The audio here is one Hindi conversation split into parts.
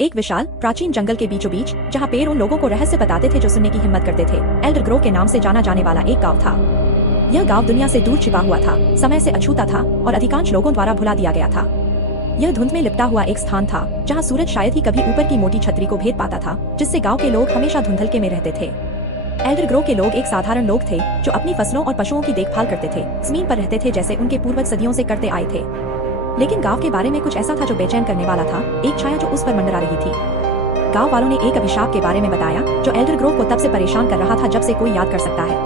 एक विशाल प्राचीन जंगल के बीचों बीच, जहाँ पेड़ उन लोगों को रहस्य बताते थे जो सुनने की हिम्मत करते थे, एल्डर ग्रोव के नाम से जाना जाने वाला एक गांव था। यह गांव दुनिया से दूर छिपा हुआ था, समय से अछूता था और अधिकांश लोगों द्वारा भुला दिया गया था। यह धुंध में लिपटा हुआ एक स्थान था, जहाँ सूरज शायद ही कभी ऊपर की मोटी छतरी को भेद पाता था, जिससे गाँव के लोग हमेशा धुंधलके में रहते थे। एल्डर ग्रोव के लोग एक साधारण लोग थे जो अपनी फसलों और पशुओं की देखभाल करते थे, जमीन पर रहते थे जैसे उनके पूर्वज सदियों से करते आए थे। लेकिन गांव के बारे में कुछ ऐसा था जो बेचैन करने वाला था, एक छाया जो उस पर मंडरा रही थी। गांव वालों ने एक अभिशाप के बारे में बताया जो एल्डर ग्रोव को तब से परेशान कर रहा था जब से कोई याद कर सकता है।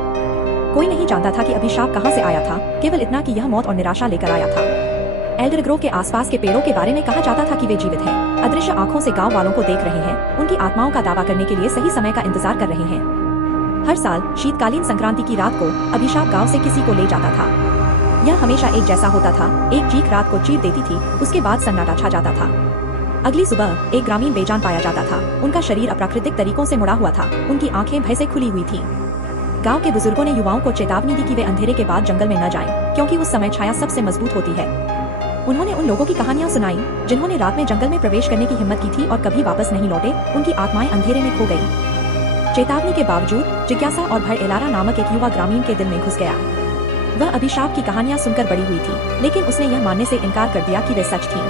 कोई नहीं जानता था कि अभिशाप कहां से आया था, केवल इतना कि यह मौत और निराशा लेकर आया था। एल्डर ग्रोव के आसपास के पेड़ों के बारे में कहा जाता था कि वे जीवित हैं, अदृश्य आंखों से गांव वालों को देख रहे हैं, उनकी आत्माओं का दावा करने के लिए सही समय का इंतजार कर रहे हैं। हर साल शीतकालीन संक्रांति की रात को अभिशाप गांव से किसी को ले जाता था। यह हमेशा एक जैसा होता था, एक चीख रात को चीर देती थी, उसके बाद सन्नाटा छा जाता था। अगली सुबह एक ग्रामीण बेजान पाया जाता था, उनका शरीर अप्राकृतिक तरीकों से मुड़ा हुआ था, उनकी आंखें भय से खुली हुई थी। गांव के बुजुर्गों ने युवाओं को चेतावनी दी कि वे अंधेरे के बाद जंगल में न जाएं, क्योंकि उस समय छाया सबसे मजबूत होती है। उन्होंने उन लोगों की कहानियां सुनाई जिन्होंने रात में जंगल में प्रवेश करने की हिम्मत की थी और कभी वापस नहीं लौटे, उनकी आत्माएं अंधेरे में खो गयी। चेतावनी के बावजूद जिज्ञासा और भय एलारा नामक एक युवा ग्रामीण के दिल में घुस गया। वह अभिशाप की कहानियां सुनकर बड़ी हुई थी, लेकिन उसने यह मानने से इनकार कर दिया कि वे सच थीं।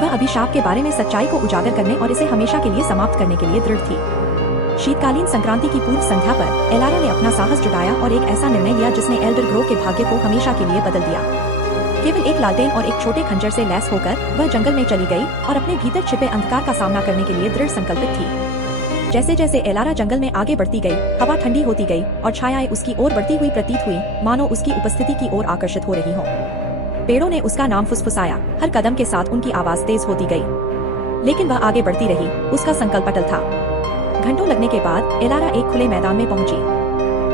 वह अभिशाप के बारे में सच्चाई को उजागर करने और इसे हमेशा के लिए समाप्त करने के लिए दृढ़ थी। शीतकालीन संक्रांति की पूर्व संध्या पर एलारा ने अपना साहस जुटाया और एक ऐसा निर्णय लिया जिसने एल्डर ग्रोव के भाग्य को हमेशा के लिए बदल दिया। केवल एक लालटेन और एक छोटे खंजर से लैस होकर वह जंगल में चली गई और अपने भीतर छिपे अंधकार का सामना करने के लिए दृढ़ संकल्पित थी। जैसे जैसे एलारा जंगल में आगे बढ़ती गई, हवा ठंडी होती गई और छायाएं उसकी ओर बढ़ती हुई प्रतीत हुई, मानो उसकी उपस्थिति की ओर आकर्षित हो रही हों। पेड़ों ने उसका नाम फुसफुसाया, हर कदम के साथ उनकी आवाज तेज होती गई। लेकिन वह आगे बढ़ती रही, उसका संकल्प अटल था। घंटों लगने के बाद एलारा एक खुले मैदान में पहुंची।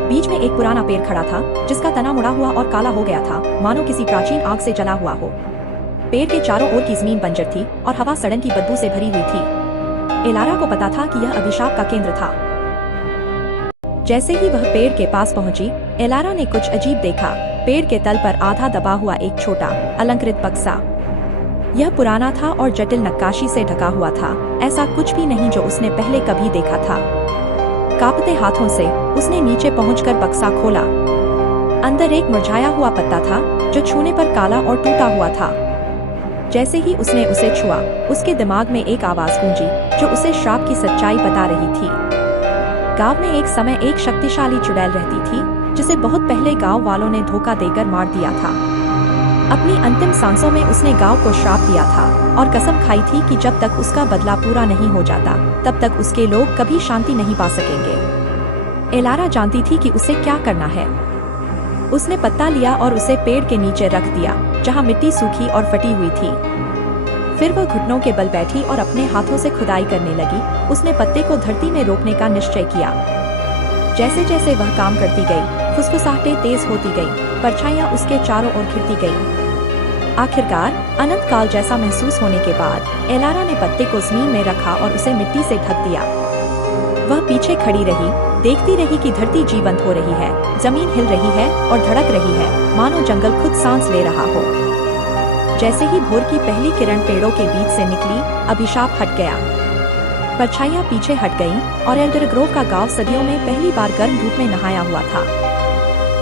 बीच में एक पुराना पेड़ खड़ा था, जिसका तना मुड़ा हुआ और काला हो गया था, मानो किसी प्राचीन आग से जला हुआ हो। पेड़ के चारों ओर की जमीन बंजर थी और हवा सड़न की बदबू से भरी हुई थी। एलारा को पता था कि यह अभिशाप का केंद्र था। जैसे ही वह पेड़ के पास पहुंची, एलारा ने कुछ अजीब देखा। पेड़ के तल पर आधा दबा हुआ एक छोटा अलंकृत बक्सा। यह पुराना था और जटिल नक्काशी से ढका हुआ था, ऐसा कुछ भी नहीं जो उसने पहले कभी देखा था। कांपते हाथों से उसने नीचे पहुंचकर बक्सा खोला। अंदर एक मुरझाया हुआ पत्ता था जो छूने पर काला और टूटा हुआ था। जैसे ही उसने उसे छुआ, उसके दिमाग में एक आवाज गूंजी जो उसे श्राप की सच्चाई बता रही थी। गांव में एक समय एक शक्तिशाली चुड़ैल रहती थी, जिसे बहुत पहले गांव वालों ने धोखा देकर मार दिया था। अपनी अंतिम सांसों में उसने गांव को श्राप दिया था और कसम खाई थी कि जब तक उसका बदला पूरा नहीं हो जाता, तब तक उसके लोग कभी शांति नहीं पा सकेंगे। एलारा जानती थी कि उसे क्या करना है। उसने पत्ता लिया और उसे पेड़ के नीचे रख दिया, जहां मिट्टी सूखी और फटी हुई थी। फिर वह घुटनों के बल बैठी और अपने हाथों से खुदाई करने लगी। उसने पत्ते को धरती में रोपने का निश्चय किया। जैसे जैसे वह काम करती गई, फुसफुसाहटें तेज होती गईं, परछाइयां उसके चारों ओर घिरती गईं। आखिरकार अनंत काल जैसा महसूस होने के बाद एलारा ने पत्ते को जमीन में रखा और उसे मिट्टी से ढक दिया। वह पीछे खड़ी रही, देखती रही कि धरती जीवंत हो रही है, जमीन हिल रही है और धड़क रही है, मानो जंगल खुद सांस ले रहा हो। जैसे ही भोर की पहली किरण पेड़ों के बीच से निकली, अभिशाप हट गया। परछाइयां पीछे हट गईं और एल्डर ग्रोव का गांव सदियों में पहली बार गर्म धूप में नहाया हुआ था।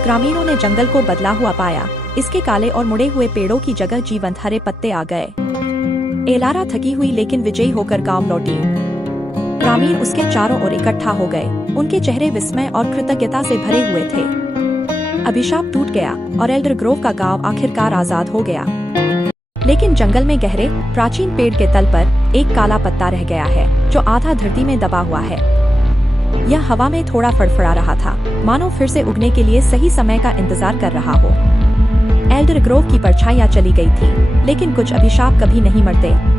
ग्रामीणों ने जंगल को बदला हुआ पाया। इसके काले और मुड़े हुए पेड़ों की जगह जीवंत हरे पत्ते आ गए। एलारा थकी हुई लेकिन विजयी होकर गांव लौटी। ग्रामीण उसके चारों ओर इकट्ठा हो गए, उनके चेहरे विस्मय और कृतज्ञता से भरे हुए थे। अभिशाप टूट गया और एल्डर ग्रोव का गांव आखिरकार आजाद हो गया। लेकिन जंगल में गहरे प्राचीन पेड़ के तल पर एक काला पत्ता रह गया है, जो आधा धरती में दबा हुआ है। यह हवा में थोड़ा फड़फड़ा रहा था, मानो फिर से उगने के लिए सही समय का इंतजार कर रहा हो। एल्डर ग्रोव की परछाइयां चली गई थी, लेकिन कुछ अभिशाप कभी नहीं मरते।